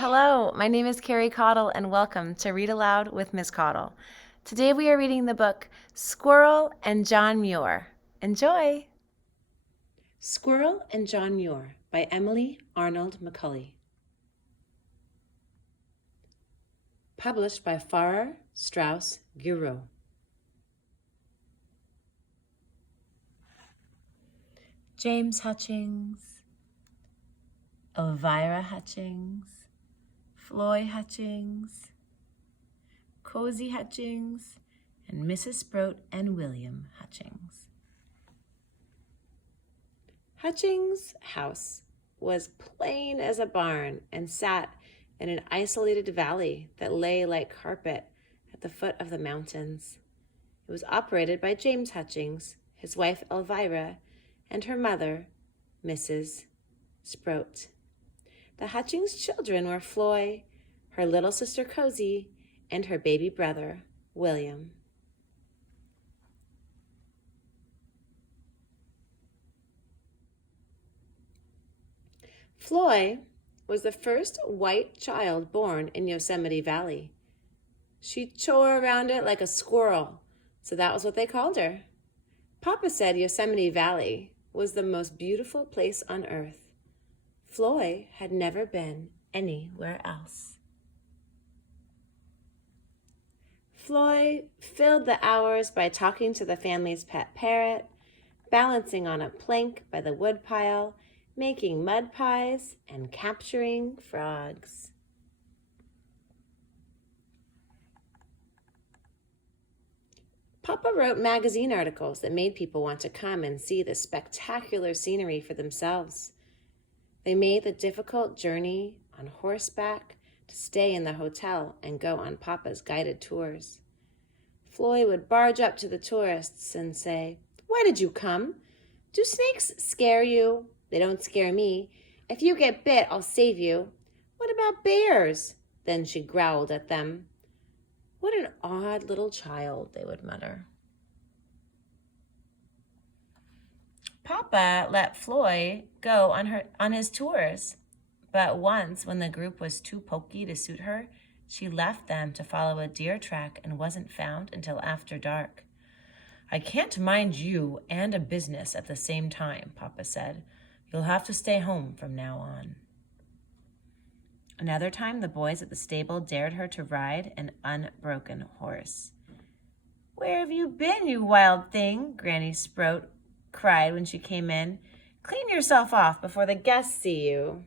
Hello, my name is Carrie Caudle, and welcome to Read Aloud with Miss Caudle. Today we are reading the book Squirrel and John Muir. Enjoy! Squirrel and John Muir by Emily Arnold McCully. Published by Farrar, Straus, Giroux. James Hutchings, Elvira Hutchings, Floy Hutchings, Cozy Hutchings, and Mrs. Sprout and William Hutchings. Hutchings' house was plain as a barn and sat in an isolated valley that lay like carpet at the foot of the mountains. It was operated by James Hutchings, his wife Elvira, and her mother, Mrs. Sprout. The Hutchings children were Floy, her little sister Cozy, and her baby brother, William. Floy was the first white child born in Yosemite Valley. She tore around it like a squirrel, so that was what they called her. Papa said Yosemite Valley was the most beautiful place on earth. Floy had never been anywhere else. Floy filled the hours by talking to the family's pet parrot, balancing on a plank by the woodpile, making mud pies, and capturing frogs. Papa wrote magazine articles that made people want to come and see the spectacular scenery for themselves. They made the difficult journey on horseback to stay in the hotel and go on Papa's guided tours. Floy would barge up to the tourists and say, "Why did you come? Do snakes scare you? They don't scare me. If you get bit, I'll save you. What about bears?" Then she growled at them. "What an odd little child," they would mutter. Papa let Floy go on his tours, but once when the group was too pokey to suit her, she left them to follow a deer track and wasn't found until after dark. "I can't mind you and a business at the same time," Papa said. "You'll have to stay home from now on." Another time, the boys at the stable dared her to ride an unbroken horse. "Where have you been, you wild thing?" Granny Sprout cried when she came in. "Clean yourself off before the guests see you."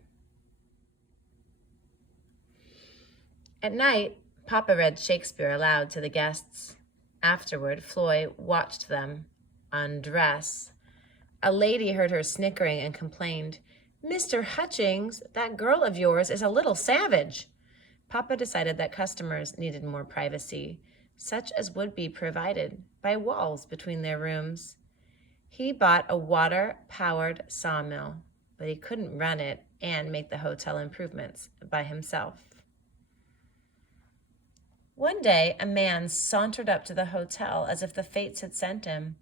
At night, Papa read Shakespeare aloud to the guests. Afterward, Floy watched them undress. A lady heard her snickering and complained, "Mr. Hutchings, that girl of yours is a little savage." Papa decided that customers needed more privacy, such as would be provided by walls between their rooms. He bought a water-powered sawmill, but he couldn't run it and make the hotel improvements by himself. One day, a man sauntered up to the hotel as if the fates had sent him.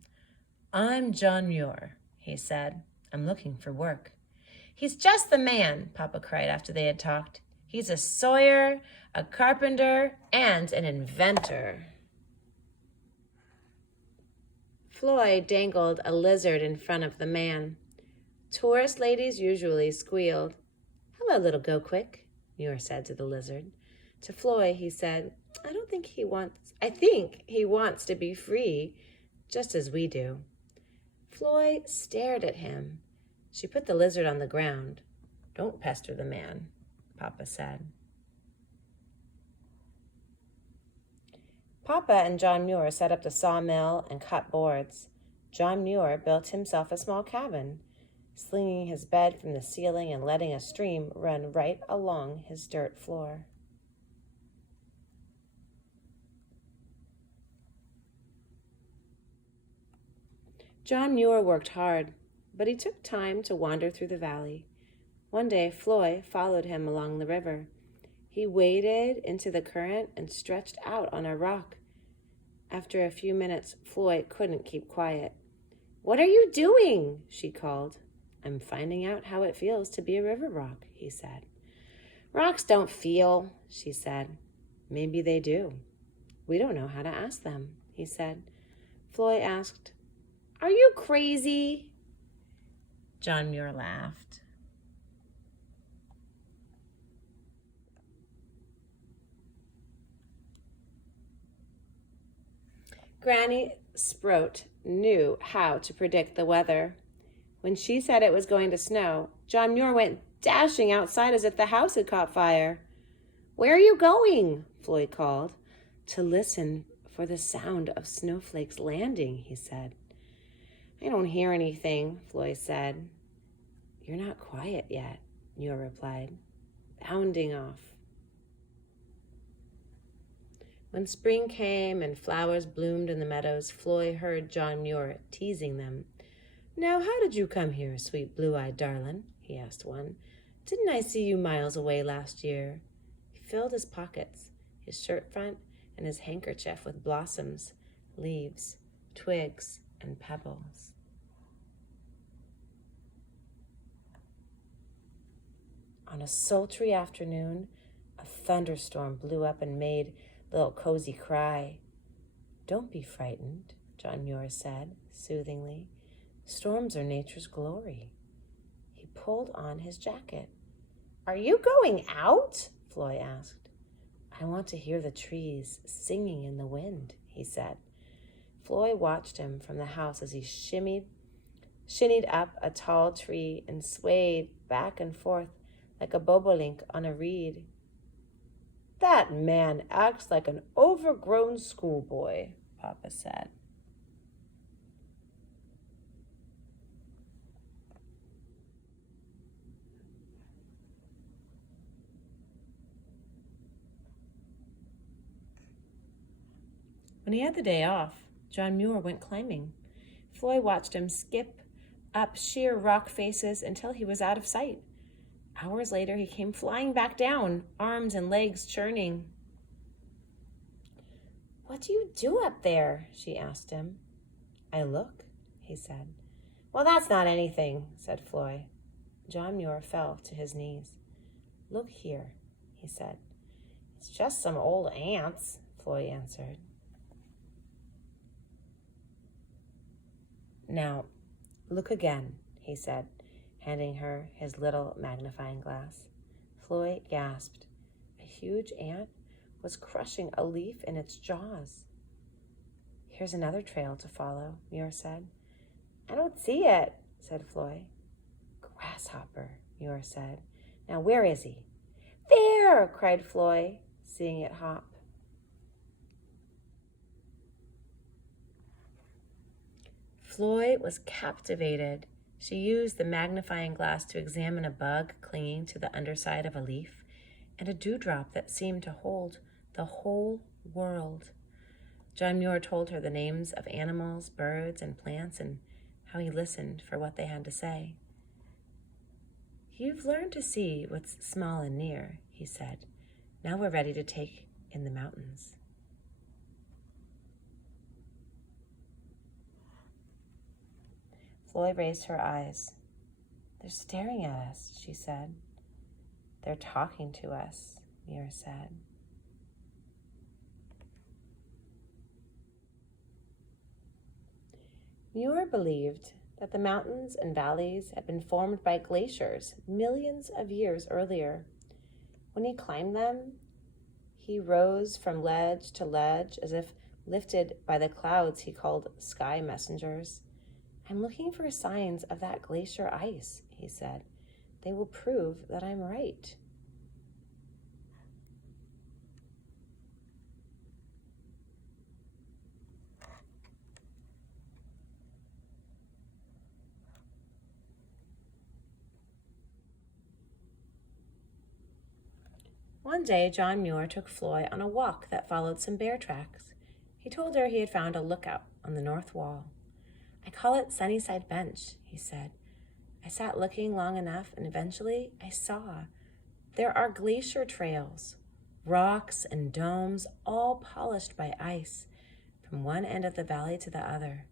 "I'm John Muir," he said. "I'm looking for work." "He's just the man," Papa cried after they had talked. "He's a sawyer, a carpenter, and an inventor." Floy dangled a lizard in front of the man. Tourist ladies usually squealed. "Hello, little go-quick," Muir said to the lizard. To Floy, he said, I think he wants to be free, just as we do." Floy stared at him. She put the lizard on the ground. "Don't pester the man," Papa said. Papa and John Muir set up the sawmill and cut boards. John Muir built himself a small cabin, slinging his bed from the ceiling and letting a stream run right along his dirt floor. John Muir worked hard, but he took time to wander through the valley. One day, Floy followed him along the river. He waded into the current and stretched out on a rock. After a few minutes, Floy couldn't keep quiet. "What are you doing?" she called. "I'm finding out how it feels to be a river rock," he said. Rocks don't feel, she said. Maybe they do. We don't know how to ask them, he said. Floy asked, Are you crazy? John Muir laughed. Granny Sprout knew how to predict the weather. When she said it was going to snow, John Muir went dashing outside as if the house had caught fire. Where are you going? Floyd called. To listen for the sound of snowflakes landing, he said. I don't hear anything, Floyd said. You're not quiet yet, Muir replied, bounding off. When spring came and flowers bloomed in the meadows, Floy heard John Muir teasing them. Now, how did you come here, sweet blue-eyed darlin'? He asked one. Didn't I see you miles away last year? He filled his pockets, his shirt front, and his handkerchief with blossoms, leaves, twigs, and pebbles. On a sultry afternoon, a thunderstorm blew up and made Little Cozy cry. Don't be frightened, John Muir said, soothingly. Storms are nature's glory. He pulled on his jacket. Are you going out? Floy asked. I want to hear the trees singing in the wind, he said. Floy watched him from the house as he shinnied up a tall tree and swayed back and forth like a bobolink on a reed. That man acts like an overgrown schoolboy, Papa said. When he had the day off, John Muir went climbing. Floy watched him skip up sheer rock faces until he was out of sight. Hours later, he came flying back down, arms and legs churning. What do you do up there? She asked him. I look, he said. Well, that's not anything, said Floy. John Muir fell to his knees. Look here, he said. It's just some old ants, Floy answered. Now, look again, he said, handing her his little magnifying glass. Floy gasped. A huge ant was crushing a leaf in its jaws. Here's another trail to follow, Muir said. I don't see it, said Floy. Grasshopper, Muir said. Now where is he? There, cried Floy, seeing it hop. Floy was captivated. She used the magnifying glass to examine a bug clinging to the underside of a leaf and a dewdrop that seemed to hold the whole world. John Muir told her the names of animals, birds, and plants and how he listened for what they had to say. You've learned to see what's small and near, he said. Now we're ready to take in the mountains. Floy raised her eyes. They're staring at us, she said. They're talking to us, Muir said. Muir believed that the mountains and valleys had been formed by glaciers millions of years earlier. When he climbed them, he rose from ledge to ledge as if lifted by the clouds he called sky messengers. I'm looking for signs of that glacier ice, he said. They will prove that I'm right. One day, John Muir took Floy on a walk that followed some bear tracks. He told her he had found a lookout on the north wall. I call it Sunnyside Bench, he said. I sat looking long enough, and eventually I saw. There are glacier trails, rocks and domes, all polished by ice, from one end of the valley to the other.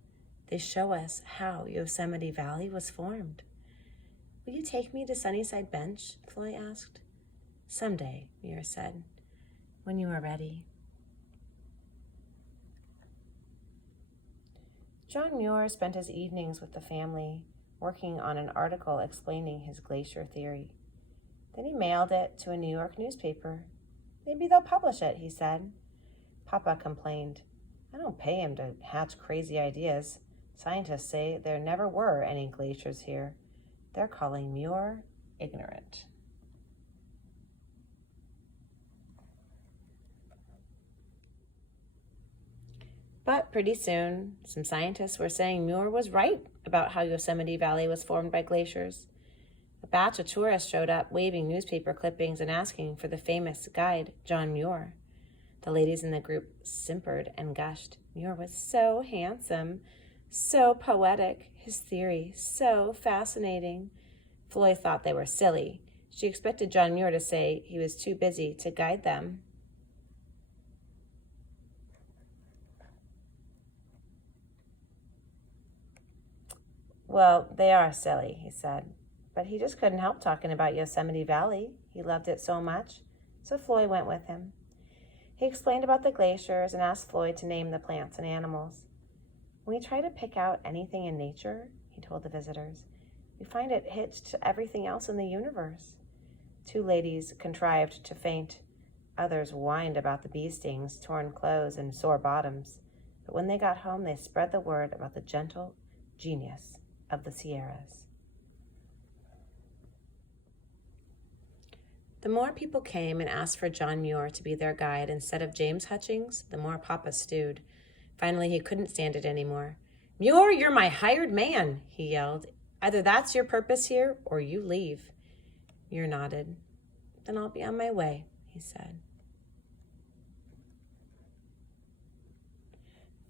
They show us how Yosemite Valley was formed. Will you take me to Sunnyside Bench? Floy asked. "Someday," Muir said, "when you are ready." John Muir spent his evenings with the family, working on an article explaining his glacier theory. Then he mailed it to a New York newspaper. "Maybe they'll publish it," he said. Papa complained. "I don't pay him to hatch crazy ideas. Scientists say there never were any glaciers here. They're calling Muir ignorant." But pretty soon, some scientists were saying Muir was right about how Yosemite Valley was formed by glaciers. A batch of tourists showed up waving newspaper clippings and asking for the famous guide, John Muir. The ladies in the group simpered and gushed. Muir was so handsome, so poetic, his theory so fascinating. Floy thought they were silly. She expected John Muir to say he was too busy to guide them. "Well, they are silly," he said. But he just couldn't help talking about Yosemite Valley. He loved it so much. So Floy went with him. He explained about the glaciers and asked Floyd to name the plants and animals. "When we try to pick out anything in nature," he told the visitors, "we find it hitched to everything else in the universe." 2 ladies contrived to faint. Others whined about the bee stings, torn clothes, and sore bottoms. But when they got home, they spread the word about the gentle genius of the Sierras. The more people came and asked for John Muir to be their guide instead of James Hutchings, the more Papa stewed. Finally, he couldn't stand it anymore. "Muir, you're my hired man," he yelled. "Either that's your purpose here or you leave." Muir nodded. "Then I'll be on my way," he said.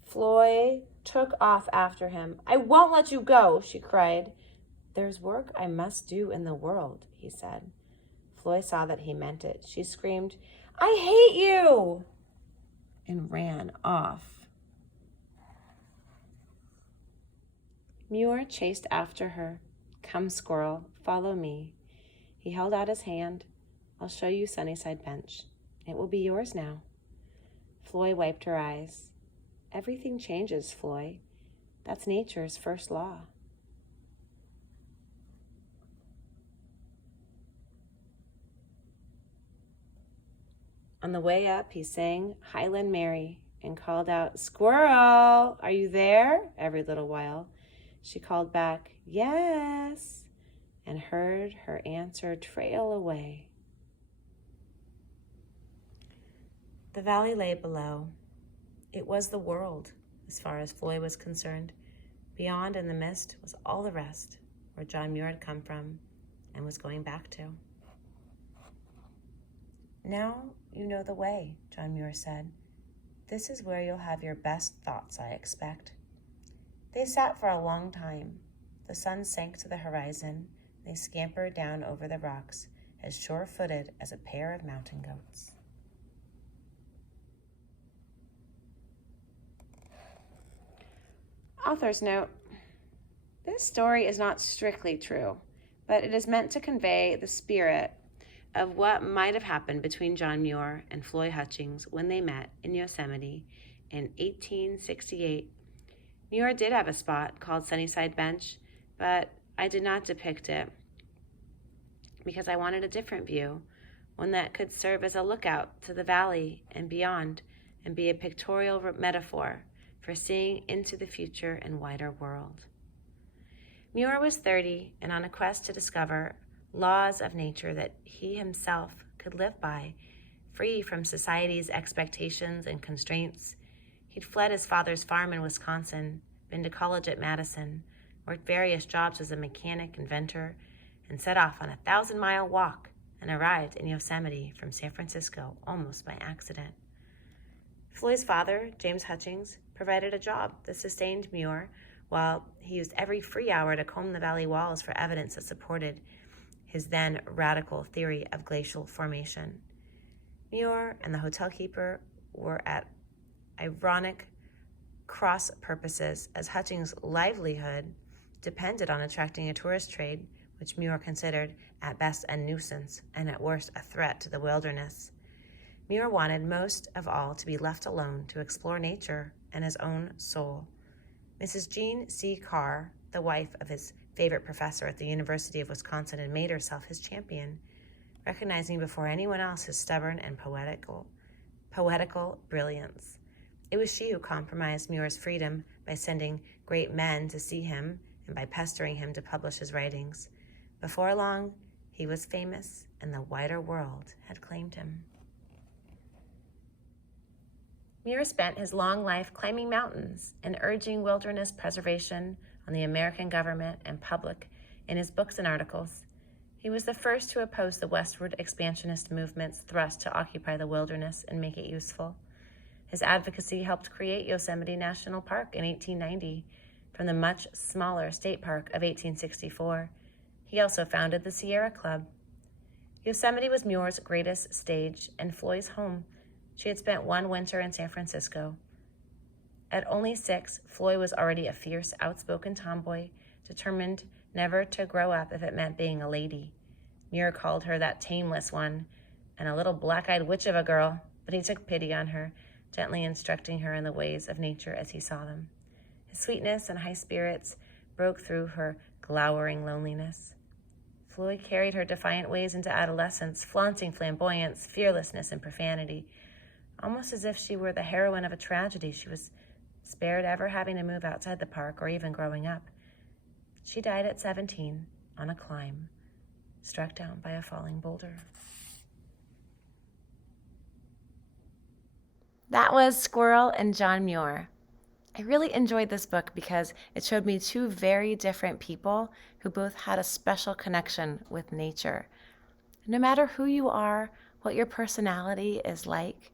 Floy took off after him. "I won't let you go," she cried. "There's work I must do in the world," he said. Floy saw that he meant it. She screamed, "I hate you!" and ran off. Muir chased after her. "Come, Squirrel, follow me." He held out his hand. "I'll show you Sunnyside Bench. It will be yours now." Floy wiped her eyes. "Everything changes, Floy. That's nature's first law." On the way up, he sang Highland Mary and called out, "Squirrel, are you there?" every little while. She called back, "Yes," and heard her answer trail away. The valley lay below. It was the world, as far as Floy was concerned. Beyond in the mist was all the rest, where John Muir had come from and was going back to. "Now you know the way," John Muir said. "This is where you'll have your best thoughts, I expect." They sat for a long time. The sun sank to the horizon. They scampered down over the rocks, as sure-footed as a pair of mountain goats. Author's note: this story is not strictly true, but it is meant to convey the spirit of what might have happened between John Muir and Floy Hutchings when they met in Yosemite in 1868. Muir did have a spot called Sunnyside Bench, but I did not depict it because I wanted a different view, one that could serve as a lookout to the valley and beyond and be a pictorial metaphor for seeing into the future and wider world. Muir was 30 and on a quest to discover laws of nature that he himself could live by, free from society's expectations and constraints. He'd fled his father's farm in Wisconsin, been to college at Madison, worked various jobs as a mechanic, inventor, and set off on a 1,000-mile walk and arrived in Yosemite from San Francisco almost by accident. Floyd's father, James Hutchings, provided a job that sustained Muir while he used every free hour to comb the valley walls for evidence that supported his then radical theory of glacial formation. Muir and the hotel keeper were at ironic cross purposes, as Hutchings' livelihood depended on attracting a tourist trade which Muir considered at best a nuisance and at worst a threat to the wilderness. Muir wanted most of all to be left alone to explore nature and his own soul. Mrs. Jean C. Carr, the wife of his favorite professor at the University of Wisconsin, had made herself his champion, recognizing before anyone else his stubborn and poetical brilliance. It was she who compromised Muir's freedom by sending great men to see him and by pestering him to publish his writings. Before long, he was famous, and the wider world had claimed him. Muir spent his long life climbing mountains and urging wilderness preservation on the American government and public in his books and articles. He was the first to oppose the westward expansionist movement's thrust to occupy the wilderness and make it useful. His advocacy helped create Yosemite National Park in 1890 from the much smaller state park of 1864. He also founded the Sierra Club. Yosemite was Muir's greatest stage and Floyd's home. She had spent one winter in San Francisco. At only 6, Floy was already a fierce, outspoken tomboy, determined never to grow up if it meant being a lady. Muir called her that tameless one and a little black-eyed witch of a girl, but he took pity on her, gently instructing her in the ways of nature as he saw them. His sweetness and high spirits broke through her glowering loneliness. Floyd carried her defiant ways into adolescence, flaunting flamboyance, fearlessness, and profanity. Almost as if she were the heroine of a tragedy, she was spared ever having to move outside the park or even growing up. She died at 17 on a climb, struck down by a falling boulder. That was Squirrel and John Muir. I really enjoyed this book because it showed me two very different people who both had a special connection with nature. No matter who you are, what your personality is like,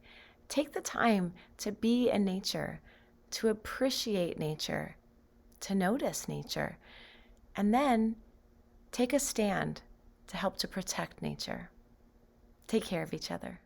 take the time to be in nature, to appreciate nature, to notice nature, and then take a stand to help to protect nature. Take care of each other.